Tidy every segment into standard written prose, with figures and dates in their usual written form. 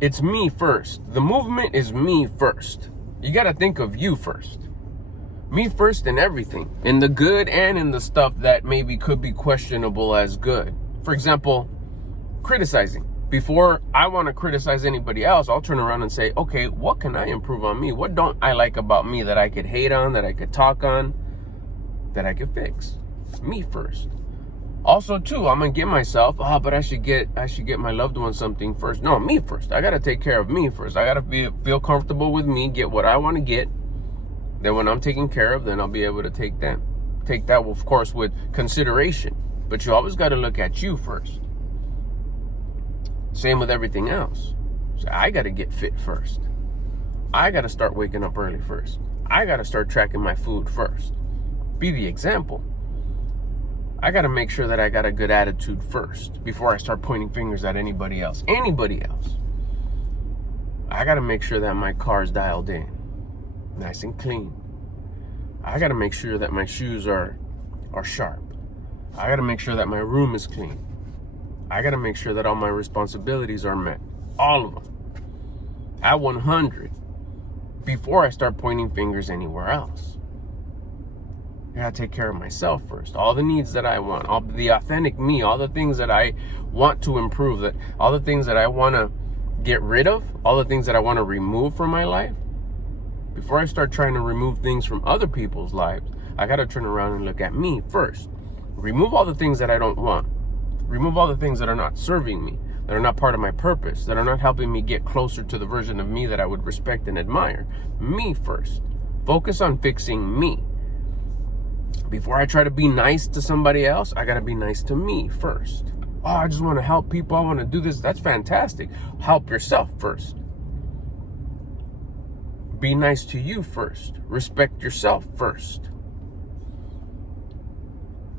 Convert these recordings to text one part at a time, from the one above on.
It's me first. The movement is me first. You got to think of you first. Me first in everything. In the good and in the stuff that maybe could be questionable as good. For example, criticizing. Before I want to criticize anybody else, I'll turn around and say, okay, what can I improve on me? What don't I like about me that I could hate on, that I could talk on, that I could fix? Me first. Also, too, I'm gonna give myself, but I should get my loved one something first. No, me first. I gotta take care of me first. I gotta feel comfortable with me, get what I want to get. Then when I'm taken care of, then I'll be able to take that, of course, with consideration. But you always got to look at you first. Same with everything else. So I got to get fit first. I got to start waking up early first. I got to start tracking my food first. Be the example. I got to make sure that I got a good attitude first before I start pointing fingers at anybody else. Anybody else. I got to make sure that my car's dialed in, nice and clean. I got to make sure that my shoes are sharp. I got to make sure that my room is clean. I got to make sure that all my responsibilities are met. All of them. At 100. Before I start pointing fingers anywhere else. I got to take care of myself first. All the needs that I want. All the authentic me. All the things that I want to improve. All the things that I want to get rid of. All the things that I want to remove from my life. Before I start trying to remove things from other people's lives, I got to turn around and look at me first. Remove all the things that I don't want. Remove all the things that are not serving me, that are not part of my purpose, that are not helping me get closer to the version of me that I would respect and admire. Me first. Focus on fixing me. Before I try to be nice to somebody else, I got to be nice to me first. Oh, I just want to help people. I want to do this. That's fantastic. Help yourself first. Be nice to you first. Respect yourself first.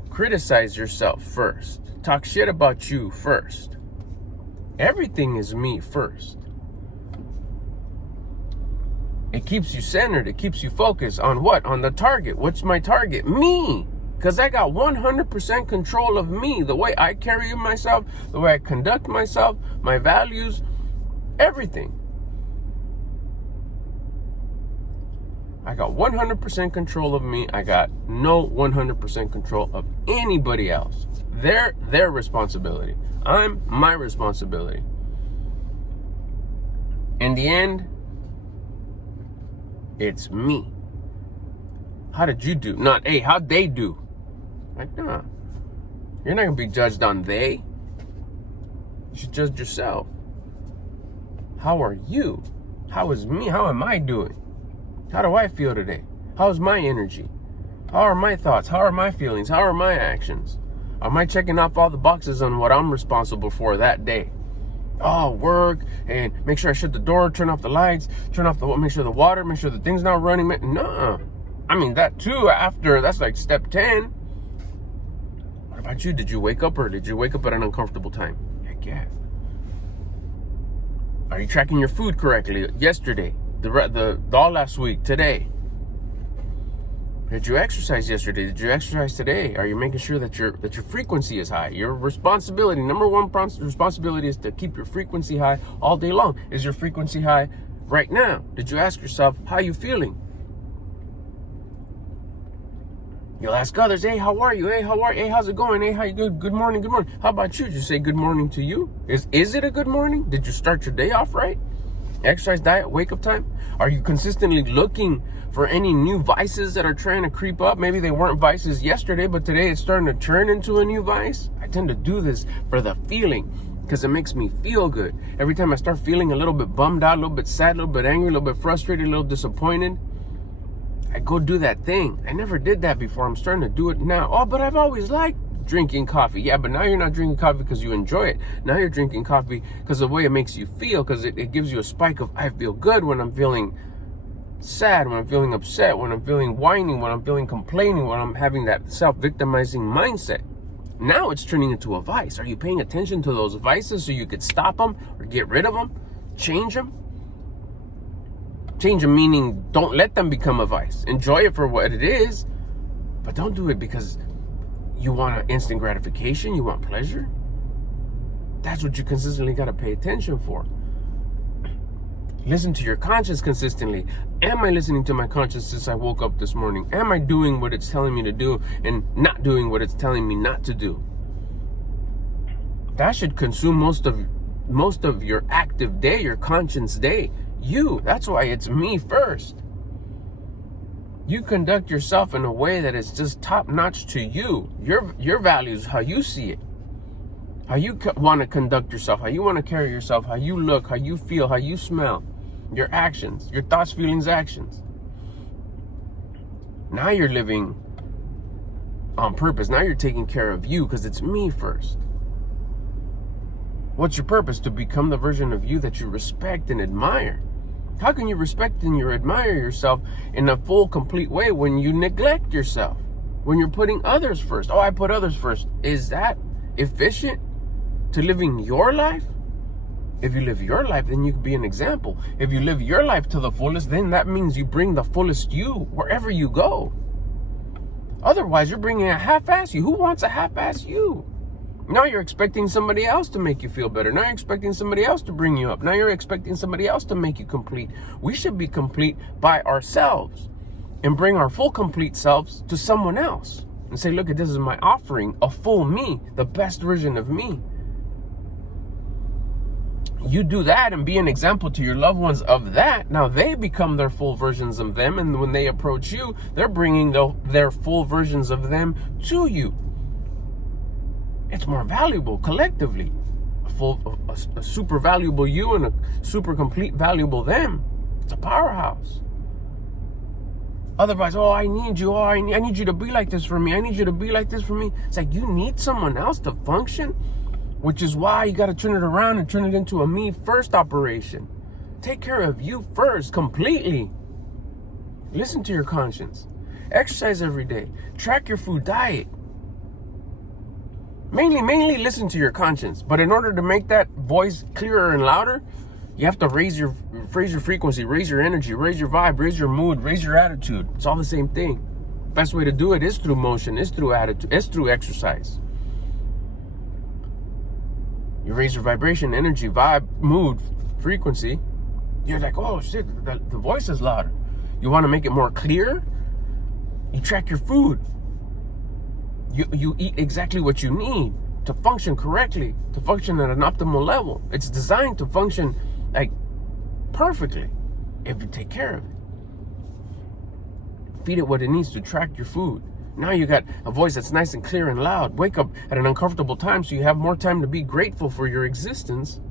Criticize yourself first. Talk shit about you first. Everything is me first. It keeps you centered. It keeps you focused on what? On the target. What's my target? Me. Because I got 100% control of me. The way I carry myself, the way I conduct myself, my values, everything. I got 100% control of me. I got no 100% control of anybody else. Their responsibility. I'm my responsibility. In the end, it's me. How did you do? Not, hey, how'd they do? Like, nah. You're not going to be judged on they. You should judge yourself. How are you? How is me? How am I doing? How do I feel today? How's my energy? How are my thoughts? How are my feelings? How are my actions? Am I checking off all the boxes on what I'm responsible for that day? Oh, work, and make sure I shut the door, turn off the lights, make sure the water, make sure the thing's not running. Nuh-uh. I mean, that too, that's like step 10. What about you? Did you wake up, or did you wake up at an uncomfortable time? Heck yeah. Are you tracking your food correctly? Yesterday, all last week, today? Did you exercise yesterday? Did you exercise today? Are you making sure that your frequency is high? Your responsibility, number one responsibility, is to keep your frequency high all day long. Is your frequency high right now? Did you ask yourself, how you feeling? You'll ask others, hey, how are you? Hey, Hey, how's it going? Hey, how you doing? Good morning, good morning. How about you? Did you say good morning to you? Is it a good morning? Did you start your day off right? Exercise, diet, wake up time? Are you consistently looking for any new vices that are trying to creep up? Maybe they weren't vices yesterday, but today it's starting to turn into a new vice. I tend to do this for the feeling, because it makes me feel good. Every time I start feeling a little bit bummed out, a little bit sad, a little bit angry, a little bit frustrated, a little disappointed, I go do that thing. I never did that before. I'm starting to do it now. Oh, but I've always liked drinking coffee. Yeah, but now you're not drinking coffee because you enjoy it. Now you're drinking coffee because of the way it makes you feel, because it gives you a spike of, I feel good when I'm feeling sad, when I'm feeling upset, when I'm feeling whining, when I'm feeling complaining, when I'm having that self-victimizing mindset. Now it's turning into a vice. Are you paying attention to those vices so you could stop them or get rid of them? Change them? Change them meaning don't let them become a vice. Enjoy it for what it is, but don't do it because you want instant gratification, you want pleasure. That's what you consistently got to pay attention for. Listen to your conscience consistently. Am I listening to my conscience since I woke up this morning? Am I doing what it's telling me to do and not doing what it's telling me not to do? That should consume most of your active day, your conscience day. That's why it's me first. You conduct yourself in a way that is just top notch to you. Your values, how you see it. How you want to conduct yourself, how you want to carry yourself, how you look, how you feel, how you smell, your actions, your thoughts, feelings, actions. Now you're living on purpose. Now you're taking care of you because it's me first. What's your purpose? To become the version of you that you respect and admire. How can you respect and you admire yourself in a full, complete way when you neglect yourself? When you're putting others first? Oh, I put others first. Is that efficient to living your life? If you live your life, then you can be an example. If you live your life to the fullest, then that means you bring the fullest you wherever you go. Otherwise, you're bringing a half-ass you. Who wants a half-ass you? Now you're expecting somebody else to make you feel better. Now you're expecting somebody else to bring you up. Now you're expecting somebody else to make you complete. We should be complete by ourselves and bring our full, complete selves to someone else and say, look, this is my offering, a full me, the best version of me. You do that and be an example to your loved ones of that. Now they become their full versions of them. And when they approach you, they're bringing their full versions of them to you. It's more valuable collectively. A super valuable you and a super complete valuable them. It's a powerhouse. Otherwise, I need you. I need you to be like this for me. I need you to be like this for me. It's like you need someone else to function, which is why you got to turn it around and turn it into a me first operation. Take care of you first, completely. Listen to your conscience. Exercise every day. Track your food diet. Mainly listen to your conscience. But in order to make that voice clearer and louder, you have to raise your frequency, raise your energy, raise your vibe, raise your mood, raise your attitude. It's all the same thing. Best way to do it is through motion, is through attitude, is through exercise. You raise your vibration, energy, vibe, mood, frequency. You're like, oh shit, the voice is louder. You want to make it more clear? You track your food. You eat exactly what you need to function correctly, to function at an optimal level. It's designed to function like perfectly if you take care of it. Feed it what it needs to track your food. Now you got a voice that's nice and clear and loud. Wake up at an uncomfortable time so you have more time to be grateful for your existence.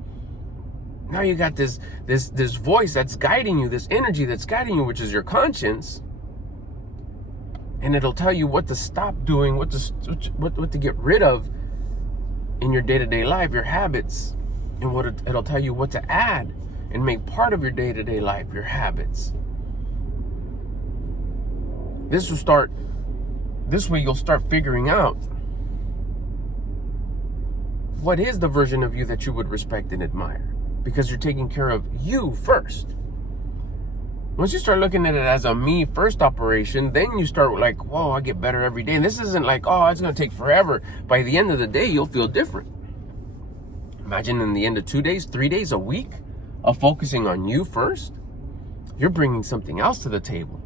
Now you got this voice that's guiding you, this energy that's guiding you, which is your conscience. And it'll tell you what to stop doing, what to get rid of in your day-to-day life, your habits. And it'll tell you what to add and make part of your day-to-day life, your habits. This way you'll start figuring out what is the version of you that you would respect and admire, because you're taking care of you first. Once you start looking at it as a me first operation, then you start like, whoa, I get better every day. And this isn't like, oh, it's going to take forever. By the end of the day, you'll feel different. Imagine in the end of 2 days, 3 days, a week of focusing on you first, you're bringing something else to the table.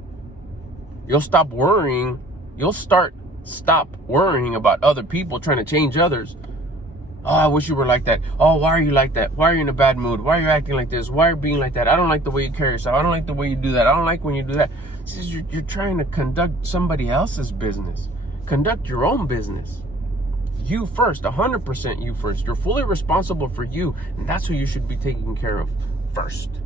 You'll stop worrying. You'll stop worrying about other people trying to change others. Oh, I wish you were like that. Oh, why are you like that? Why are you in a bad mood? Why are you acting like this? Why are you being like that? I don't like the way you carry yourself. I don't like the way you do that. I don't like when you do that. It's just you're trying to conduct somebody else's business. Conduct your own business. You first, 100% you first. You're fully responsible for you, and that's who you should be taking care of first.